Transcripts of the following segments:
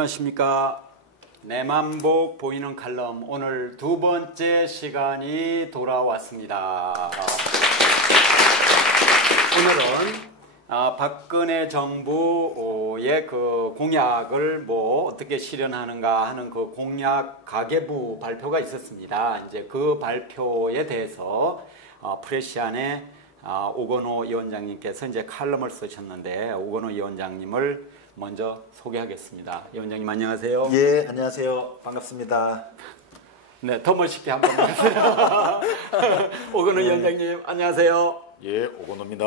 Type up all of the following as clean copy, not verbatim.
안녕하십니까. 내만복 보이는 칼럼 오늘 두 번째 시간이 돌아왔습니다. 오늘은 박근혜 정부의 그 공약을 어떻게 실현하는가 하는 그 공약 가계부 발표가 있었습니다. 이제 그 발표에 대해서 프레시안의 오건호 위원장님께서 이제 칼럼을 쓰셨는데 오건호 위원장님을 먼저 소개하겠습니다. 위원장님 안녕하세요. 예, 안녕하세요. 반갑습니다. 네, 더 멋있게 한번 해주세요. 오건호 위원장님 안녕하세요. 예, 오건호입니다.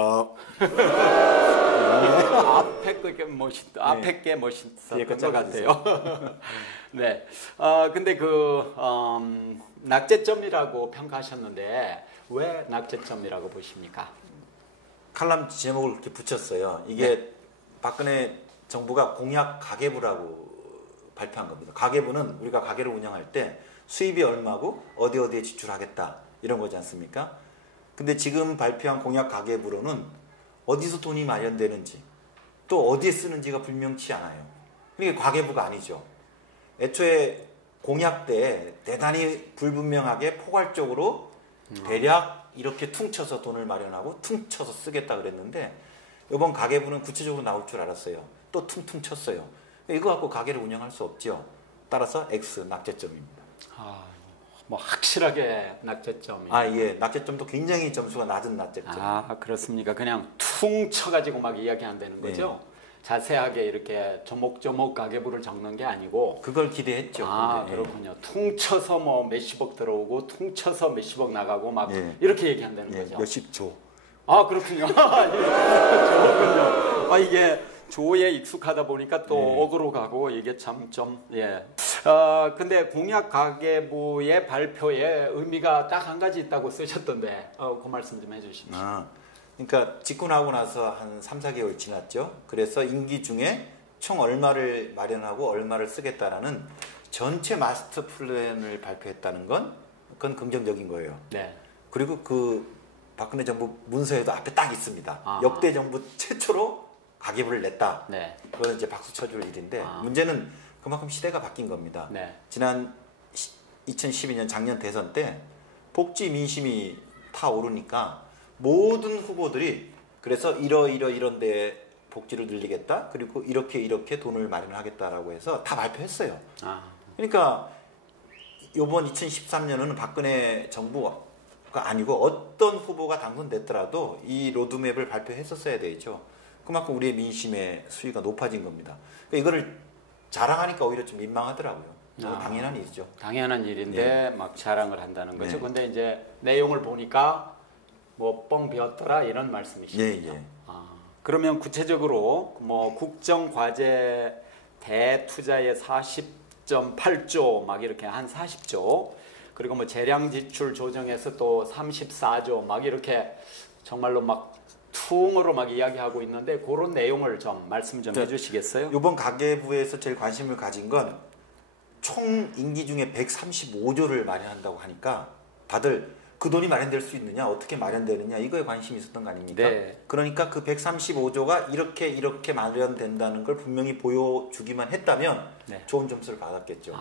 앞에 게 멋있다. 앞에 게 멋있었던 것 같아요. 네. 근데 낙제점이라고 평가하셨는데 왜 낙제점이라고 보십니까? 칼럼 제목을 이렇게 붙였어요. 이게 박근혜 정부가 공약 가계부라고 발표한 겁니다. 가계부는 우리가 가게를 운영할 때 수입이 얼마고 어디에 지출하겠다 이런 거지 않습니까? 근데 지금 발표한 공약 가계부로는 어디서 돈이 마련되는지 또 어디에 쓰는지가 분명치 않아요. 이게 가계부가 아니죠. 애초에 공약 때 대단히 불분명하게 포괄적으로 대략 이렇게 퉁쳐서 돈을 마련하고 퉁쳐서 쓰겠다 그랬는데 이번 가계부는 구체적으로 나올 줄 알았어요. 또 퉁퉁 쳤어요. 이거 갖고 가게를 운영할 수 없죠. 따라서 X 낙제점입니다. 확실하게 낙제점이. 예. 낙제점도 굉장히 점수가 낮은 낙제점. 그렇습니까? 그냥 퉁 쳐가지고 막 이야기한다는 거죠? 네. 자세하게 이렇게 조목조목 가계부를 적는 게 아니고. 그걸 기대했죠. 그렇군요. 퉁쳐서 몇십억 들어오고 퉁쳐서 몇십억 나가고 막 이렇게 얘기한다는 거죠. 몇십조. 그렇군요. 그렇군요. 이게 조에 익숙하다 보니까 또 억으로 가고 이게 참 좀 근데 공약 가계부의 발표에 의미가 딱 한 가지 있다고 쓰셨던데 그 말씀 좀 해주십시오. 그러니까 집권하고 나서 한 3, 4개월 지났죠. 그래서 임기 중에 총 얼마를 마련하고 얼마를 쓰겠다라는 전체 마스터 플랜을 발표했다는 그건 긍정적인 거예요. 네. 그리고 그 박근혜 정부 문서에도 앞에 딱 있습니다. 역대 정부 최초로 가계부를 냈다. 네. 그거는 이제 박수 쳐줄 일인데 문제는 그만큼 시대가 바뀐 겁니다. 네. 지난 2012년 작년 대선 때 복지 민심이 타오르니까 모든 후보들이 그래서 이런 데 복지를 늘리겠다. 그리고 이렇게 돈을 마련하겠다라고 해서 다 발표했어요. 그러니까 이번 2013년은 박근혜 정부가 아니고 어떤 후보가 당선됐더라도 이 로드맵을 발표했었어야 되죠. 그만큼 우리의 민심의 수위가 높아진 겁니다. 그러니까 이거를 자랑하니까 오히려 좀 민망하더라고요. 당연한 일이죠. 당연한 일인데 막 자랑을 한다는 거죠. 근데 이제 내용을 보니까 뻥 비었더라 이런 말씀이시죠. 그러면 구체적으로 국정과제 대투자의 40.8조 막 이렇게 한 40조 그리고 재량 지출 조정해서 또 34조 막 이렇게 정말로 막 퉁으로 막 이야기하고 있는데 그런 내용을 좀 말씀 좀 해주시겠어요? 이번 가계부에서 제일 관심을 가진 건 총 임기 중에 135조를 마련한다고 하니까 다들 그 돈이 마련될 수 있느냐 어떻게 마련되느냐 이거에 관심이 있었던 거 아닙니까? 네. 그러니까 그 135조가 이렇게 마련된다는 걸 분명히 보여주기만 했다면 좋은 점수를 받았겠죠.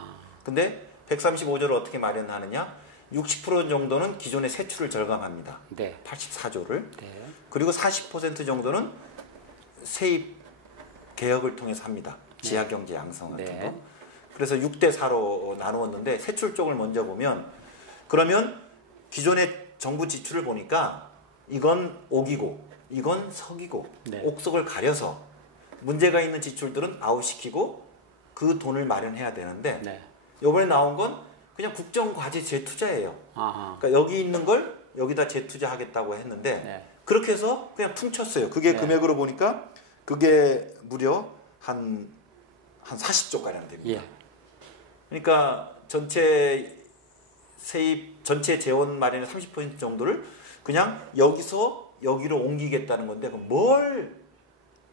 근데 135조를 어떻게 마련하느냐? 60% 정도는 기존의 세출을 절감합니다. 84조를. 그리고 40% 정도는 세입 개혁을 통해서 합니다. 지하경제 양성 같은 거. 그래서 6대4로 나누었는데 세출 쪽을 먼저 보면 그러면 기존의 정부 지출을 보니까 이건 옥이고 이건 석이고 옥석을 가려서 문제가 있는 지출들은 아웃시키고 그 돈을 마련해야 되는데 이번에 나온 건 그냥 국정과제 재투자예요. 그러니까 여기 있는 걸 여기다 재투자하겠다고 했는데 그렇게 해서 그냥 퉁쳤어요. 그게 금액으로 보니까 그게 무려 한 40조가량 됩니다. 그러니까 전체 세입, 전체 재원 마련의 30% 정도를 그냥 여기서 여기로 옮기겠다는 건데 그럼 뭘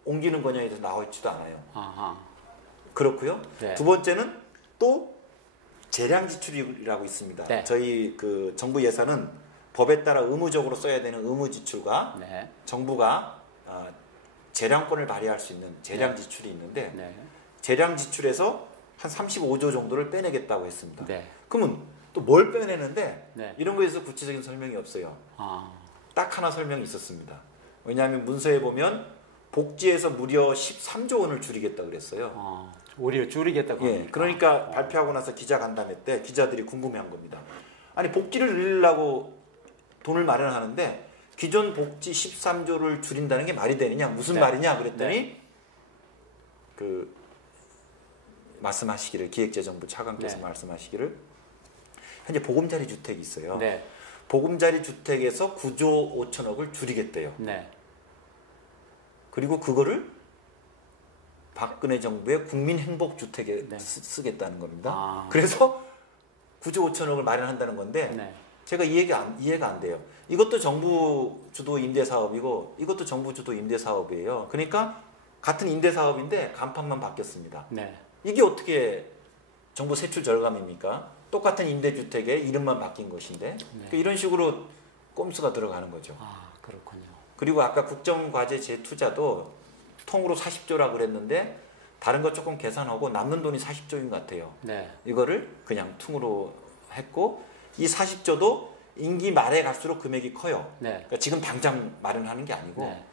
옮기는 거냐에 대해서 나와 있지도 않아요. 그렇고요. 두 번째는 또 재량 지출이라고 있습니다. 저희 그 정부 예산은 법에 따라 의무적으로 써야 되는 의무 지출과 정부가 재량권을 발휘할 수 있는 재량 지출이 있는데 재량 지출에서 한 35조 정도를 빼내겠다고 했습니다. 네. 그러면 또 뭘 빼내는데 네. 이런 거에서 구체적인 설명이 없어요. 아. 딱 하나 설명이 있었습니다. 왜냐하면 문서에 보면 복지에서 무려 13조 원을 줄이겠다 그랬어요. 오히려 줄이겠다고 예, 그러니까 발표하고 나서 기자간담회 때 기자들이 궁금해한 겁니다. 아니 복지를 늘리려고 돈을 마련하는데 기존 복지 13조를 줄인다는 게 말이 되느냐 무슨 네. 말이냐 그랬더니 네. 그 말씀하시기를 기획재정부 차관께서 네. 말씀하시기를 현재 보금자리 주택이 있어요. 네. 보금자리 주택에서 9조 5천억을 줄이겠대요. 네. 그리고 그거를 박근혜 정부의 국민행복주택에 네. 쓰겠다는 겁니다. 아. 그래서 9조 5천억을 마련한다는 건데 네. 제가 이해가 안 돼요. 이것도 정부 주도 임대사업이고 이것도 정부 주도 임대사업이에요. 그러니까 같은 임대사업인데 간판만 바뀌었습니다. 네. 이게 어떻게 정부 세출 절감입니까? 똑같은 임대주택에 이름만 바뀐 것인데 그러니까 이런 식으로 꼼수가 들어가는 거죠. 아, 그렇군요. 그리고 아까 국정과제 재투자도 통으로 40조라 그랬는데 다른 거 조금 계산하고 남는 돈이 40조인 것 같아요. 네. 이거를 그냥 통으로 했고 이 40조도 임기 말에 갈수록 금액이 커요. 네. 그러니까 지금 당장 마련하는 게 아니고 네.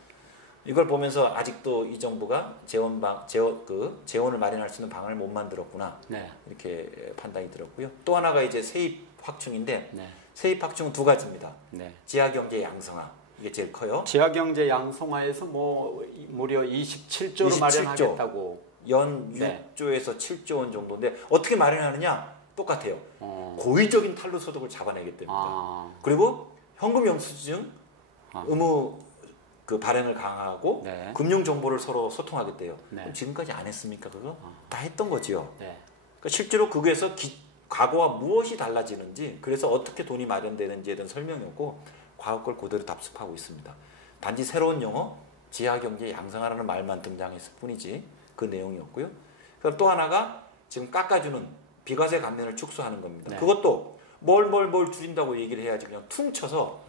이걸 보면서 아직도 이 정부가 재원을 마련할 수 있는 방안을 못 만들었구나. 네. 이렇게 판단이 들었고요. 또 하나가 이제 세입 확충인데 네. 세입 확충은 두 가지입니다. 네. 지하경제 양성화 이게 제일 커요. 지하경제 양성화에서 뭐 무려 27조를 27조. 마련하겠다고. 연 네. 6조에서 7조 원 정도인데 어떻게 마련하느냐? 똑같아요. 고의적인 탄로 소득을 잡아내겠답니다. 그리고 현금 영수증 의무 그 발행을 강화하고 네. 금융 정보를 서로 소통하겠대요. 네. 그럼 지금까지 안 했습니까? 그거 다 했던 거지요. 네. 그러니까 실제로 그거에서 과거와 무엇이 달라지는지 그래서 어떻게 돈이 마련되는지에 대한 설명이었고 과거 걸 그대로 답습하고 있습니다. 단지 새로운 용어 지하경제 양성화라는 말만 등장했을 뿐이지 그 내용이었고요. 그럼 또 하나가 지금 깎아주는 비과세 감면을 축소하는 겁니다. 네. 그것도 뭘 줄인다고 얘기를 해야지 그냥 퉁 쳐서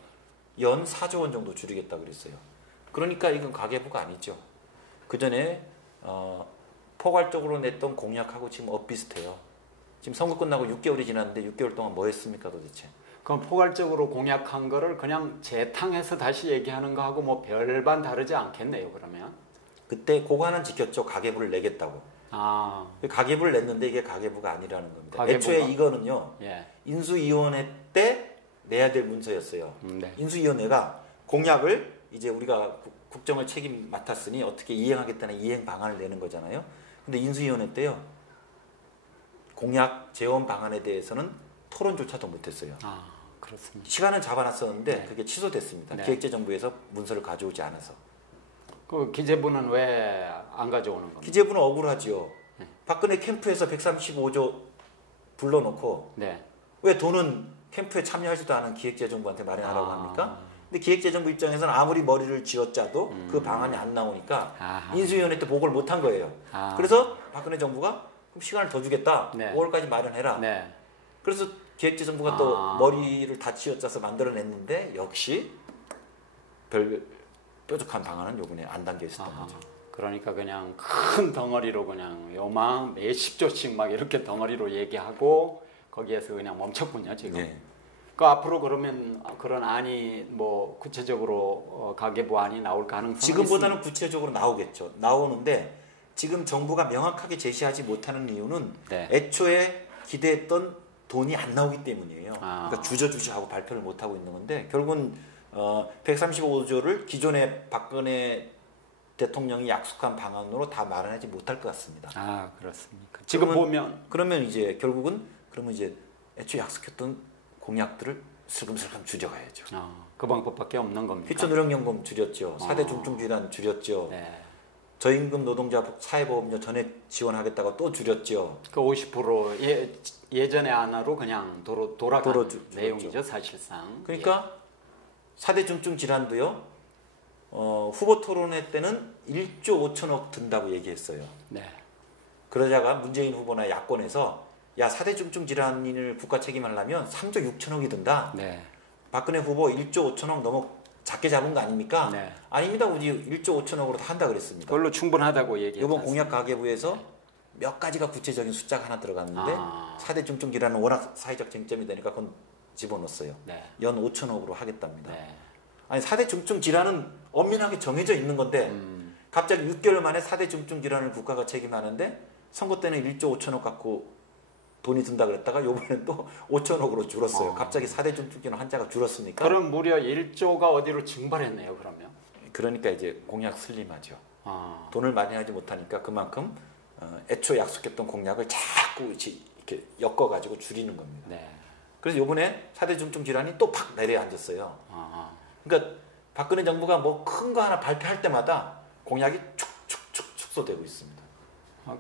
연 4조 원 정도 줄이겠다 그랬어요. 그러니까 이건 가계부가 아니죠. 그 전에 포괄적으로 냈던 공약하고 지금 엇비슷해요. 지금 선거 끝나고 6개월이 지났는데 6개월 동안 뭐 했습니까 도대체? 그럼 포괄적으로 공약한 거를 그냥 재탕해서 다시 얘기하는 거하고 뭐 별반 다르지 않겠네요. 그러면 그때 그거 하나는 지켰죠. 가계부를 내겠다고. 그 가계부를 냈는데 이게 가계부가 아니라는 겁니다. 가계부가? 애초에 이거는요. 예. 인수위원회 때 내야 될 문서였어요. 네. 인수위원회가 공약을 이제 우리가 국정을 책임 맡았으니 어떻게 이행하겠다는 이행 방안을 내는 거잖아요. 근데 인수위원회 때요. 공약 재원 방안에 대해서는 토론조차도 못했어요. 그렇습니다. 시간은 잡아놨었는데 네. 그게 취소됐습니다. 네. 기획재정부에서 문서를 가져오지 않아서. 그 기재부는 왜 안 가져오는 겁니까? 기재부는 억울하지요. 박근혜 캠프에서 135조 불러놓고 네. 왜 돈은 캠프에 참여하지도 않은 기획재정부한테 마련하라고 합니까? 근데 기획재정부 입장에서는 아무리 머리를 쥐어짜도 그 방안이 안 나오니까 인수위원회 때 보고를 못한 거예요. 그래서 박근혜 정부가 그럼 시간을 더 주겠다. 네. 5월까지 마련해라. 네. 그래서 기획재정부가 또 머리를 다 쥐어짜서 만들어냈는데 역시 별 뾰족한 방안은 요번에 안 담겨 있었던 거죠. 그러니까 그냥 큰 덩어리로 그냥 요망 몇십 조씩 막 이렇게 덩어리로 얘기하고 거기에서 그냥 멈췄군요 지금. 네. 그 앞으로 그러면 그런 안이 뭐 구체적으로 가계부 안이 나올 가능성이 지금보다는 구체적으로 나오겠죠. 나오는데 지금 정부가 명확하게 제시하지 못하는 이유는 네. 애초에 기대했던 돈이 안 나오기 때문이에요. 그러니까 주저주저하고 발표를 못 하고 있는 건데 결국은 135조를 기존의 박근혜 대통령이 약속한 방안으로 다 마련하지 못할 것 같습니다. 그렇습니까? 지금 그러면 이제 결국은 이제 애초에 약속했던 공약들을 슬금슬금 줄여가야죠. 그 방법밖에 없는 겁니까? 기초노령연금 줄였죠. 4대 중증질환 줄였죠. 네. 저임금 노동자 사회보험료 전액 지원하겠다고 또 줄였죠. 그 50% 예전의 안으로 그냥 돌아가는 내용이죠 사실상. 그러니까 4대 중증질환도요. 후보 토론회 때는 1조 5천억 든다고 얘기했어요. 네. 그러다가 문재인 후보나 야권에서 4대 중증질환인을 국가 책임하려면 3조 6천억이 든다. 네. 박근혜 후보 1조 5천억 너무 작게 잡은 거 아닙니까? 아닙니다. 우리 1조 5천억으로 다 한다 그랬습니다. 그걸로 충분하다고 얘기했죠. 이번 공약 가계부에서 몇 가지가 구체적인 숫자가 하나 들어갔는데 4대 중증 질환은 워낙 사회적 쟁점이 되니까 그건 집어넣었어요. 네. 연 5천억으로 하겠답니다. 네. 아니 4대 중증 질환은 엄연하게 정해져 있는 건데 갑자기 6개월 만에 4대 중증 질환을 국가가 책임하는데 선거 때는 1조 5천억 갖고 돈이 든다 그랬다가 요번엔 또 5천억으로 줄었어요. 갑자기 4대 중증 질환 환자가 줄었으니까. 그럼 무려 1조가 어디로 증발했네요, 그러면. 그러니까 이제 공약 슬림하죠. 돈을 많이 하지 못하니까 그만큼 애초 약속했던 공약을 자꾸 이렇게 엮어가지고 줄이는 겁니다. 네. 그래서 요번에 4대 중증 질환이 또 팍 내려앉았어요. 그러니까 박근혜 정부가 뭐 큰 거 하나 발표할 때마다 공약이 축축축 축소되고 있습니다.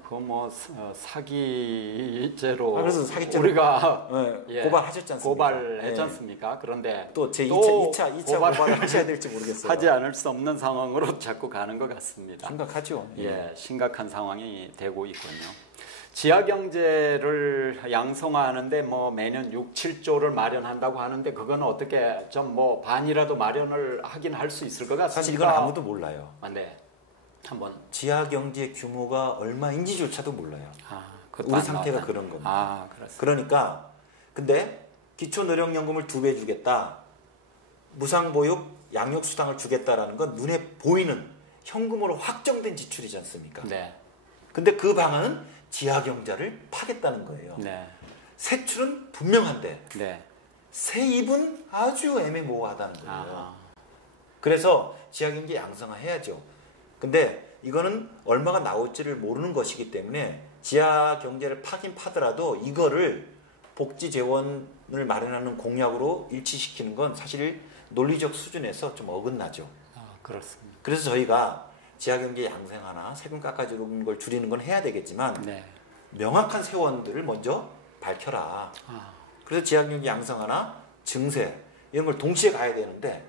그거 뭐 사기죄로 그래서 사기죄로 우리가 고발하셨지 않습니까? 고발했지 않습니까? 그런데 또 제 2차 고발을 하셔야 될지 모르겠어요. 하지 않을 수 없는 상황으로 자꾸 가는 것 같습니다. 심각하죠. 예, 심각한 상황이 되고 있군요. 지하경제를 양성화하는데 뭐 매년 6, 7조를 마련한다고 하는데 그거는 어떻게 좀 뭐 반이라도 마련을 하긴 할 수 있을 것 같습니다. 사실 이건 아무도 몰라요. 네. 한번 지하경제 규모가 얼마인지조차도 몰라요. 우리 상태가 그런 겁니다. 그렇습니다. 그러니까 근데 기초노령연금을 2배 주겠다, 무상보육, 양육수당을 주겠다라는 건 눈에 보이는 현금으로 확정된 지출이지 않습니까? 네. 근데 그 방안은 지하경제를 파겠다는 거예요. 네. 세출은 분명한데 네. 세입은 아주 애매모호하다는 거예요. 그래서 지하경제 양성화해야죠. 근데 이거는 얼마가 나올지를 모르는 것이기 때문에 지하경제를 파긴 파더라도 이거를 복지재원을 마련하는 공약으로 일치시키는 건 사실 논리적 수준에서 좀 어긋나죠. 그렇습니다. 그래서 저희가 지하경제 양성화나 세금 깎아주는 걸 줄이는 건 해야 되겠지만 명확한 세원들을 먼저 밝혀라. 그래서 지하경제 양성화나 증세 이런 걸 동시에 가야 되는데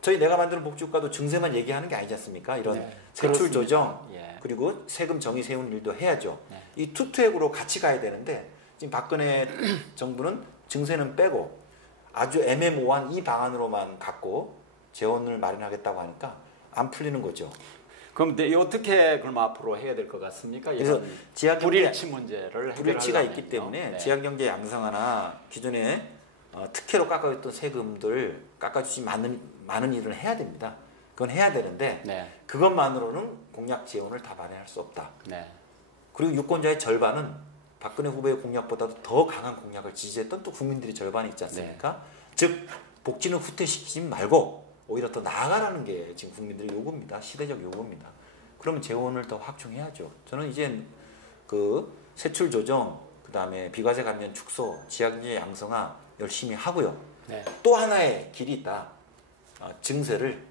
저희 내가 만드는 복지국가도 증세만 얘기하는 게 아니지 않습니까? 이런 세출 조정 그리고 세금 정의 세우는 일도 해야죠. 이 투트랙으로 같이 가야 되는데 지금 박근혜 정부는 증세는 빼고 아주 애매모호한 이 방안으로만 갖고 재원을 마련하겠다고 하니까 안 풀리는 거죠. 그럼 어떻게 그럼 앞으로 해야 될 것 같습니까? 그래서 지하경제 불일치 문제를 불일치가 있기 때문에 지하경제 양성화나 기존에 특혜로 깎아줬던 세금들 깎아주지 많은 일을 해야 됩니다. 그건 해야 되는데 그것만으로는 공약 재원을 다 마련할 수 없다. 그리고 유권자의 절반은 박근혜 후보의 공약보다도 더 강한 공약을 지지했던 또 국민들이 절반이 있지 않습니까? 즉 복지는 후퇴시키지 말고 오히려 더 나아가라는 게 지금 국민들의 요구입니다. 시대적 요구입니다. 그러면 재원을 더 확충해야죠. 저는 이제 그 세출 조정, 그 다음에 비과세 감면 축소, 지하경제 양성화 열심히 하고요. 또 하나의 길이 있다. 증세를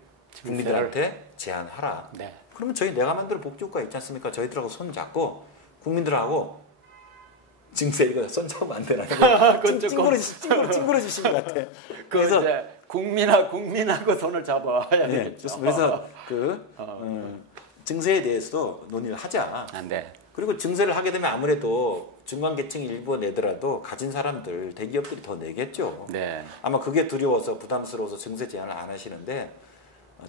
국민들한테 제한하라. 그러면 저희 내가 만든 복지국가 있지 않습니까? 저희들하고 손 잡고 국민들하고 증세 이거 손 잡으면 안 되나요? 찡그러 주신 것 같아. 그래서 이제 국민하고 손을 잡아야 되겠죠. 그래서 증세에 대해서도 논의를 하자. 그리고 증세를 하게 되면 아무래도 중간계층이 일부 내더라도 가진 사람들, 대기업들이 더 내겠죠. 아마 그게 두려워서 부담스러워서 증세 제한을 안 하시는데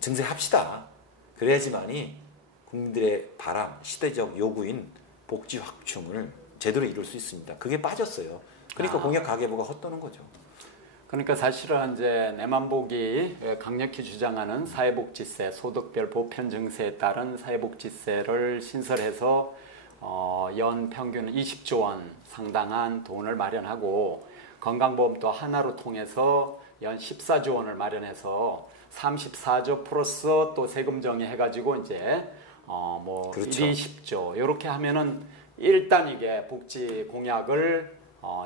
증세합시다. 그래야지만이 국민들의 바람, 시대적 요구인 복지 확충을 제대로 이룰 수 있습니다. 그게 빠졌어요. 그러니까 공약 가계부가 헛도는 거죠. 그러니까 사실은 이제 내만복이 강력히 주장하는 사회복지세, 소득별 보편 증세에 따른 사회복지세를 신설해서 연 평균 20조 원 상당한 돈을 마련하고 건강보험도 하나로 통해서 연 14조 원을 마련해서 34조 플러스 또 세금 정의해가지고 이제 뭐 1이 10조 이렇게 하면은 일단 이게 복지 공약을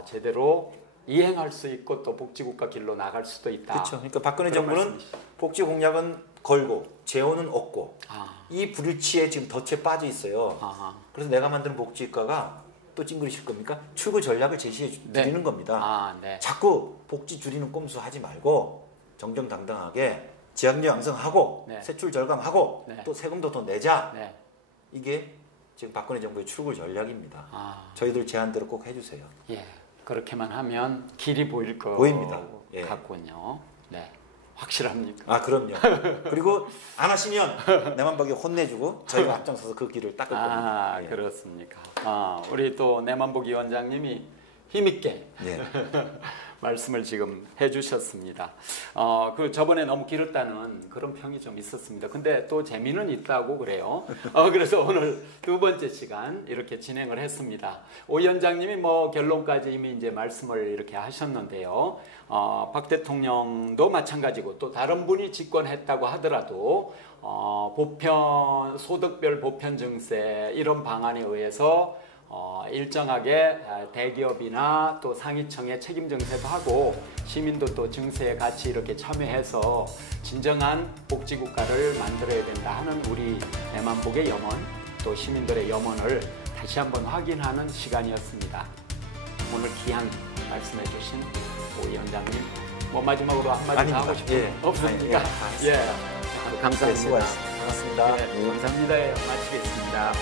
제대로 이행할 수 있고 또 복지국가 길로 나갈 수도 있다. 그렇죠. 그러니까 박근혜 정부는 복지 공약은 걸고 재원은 없고 이 불일치에 지금 덫에 빠져 있어요. 그래서 내가 만드는 복지국가가 또 찡그리실 겁니까? 출구 전략을 제시해 드리는 겁니다. 자꾸 복지 줄이는 꼼수 하지 말고 정정당당하게 지하경제 양성하고 세출 절감하고 또 세금도 더 내자. 이게 지금 박근혜 정부의 출구 전략입니다. 저희들 제안대로 꼭 해주세요. 그렇게만 하면 길이 보일 것 보입니다. 같군요. 확실합니까? 아, 그럼요. 그리고 안 하시면 내만 보기 혼내주고 저희가 앞장서서 그 길을 닦을 겁니다. 아, 그렇습니까? 우리 또 내만 보기 원장님이 힘있게 말씀을 지금 해주셨습니다. 그 저번에 너무 길었다는 그런 평이 좀 있었습니다. 근데 또 재미는 있다고 그래요. 그래서 오늘 두 번째 시간 이렇게 진행을 했습니다. 오 위원장님이 뭐 결론까지 이미 이제 말씀을 이렇게 하셨는데요. 박 대통령도 마찬가지고 또 다른 분이 집권했다고 하더라도 보편 소득별 보편 증세 이런 방안에 의해서 일정하게 대기업이나 또 상위층의 책임 증세도 하고 시민도 또 증세에 같이 이렇게 참여해서 진정한 복지국가를 만들어야 된다 하는 우리 내만복의 염원 또 시민들의 염원을 다시 한번 확인하는 시간이었습니다. 오늘 귀한 말씀해 주신 오 위원장님 뭐 마지막으로 한마디 더 하고 싶은 없습니까? 감사합니다. 반갑습니다. 감사합니다. 마치겠습니다.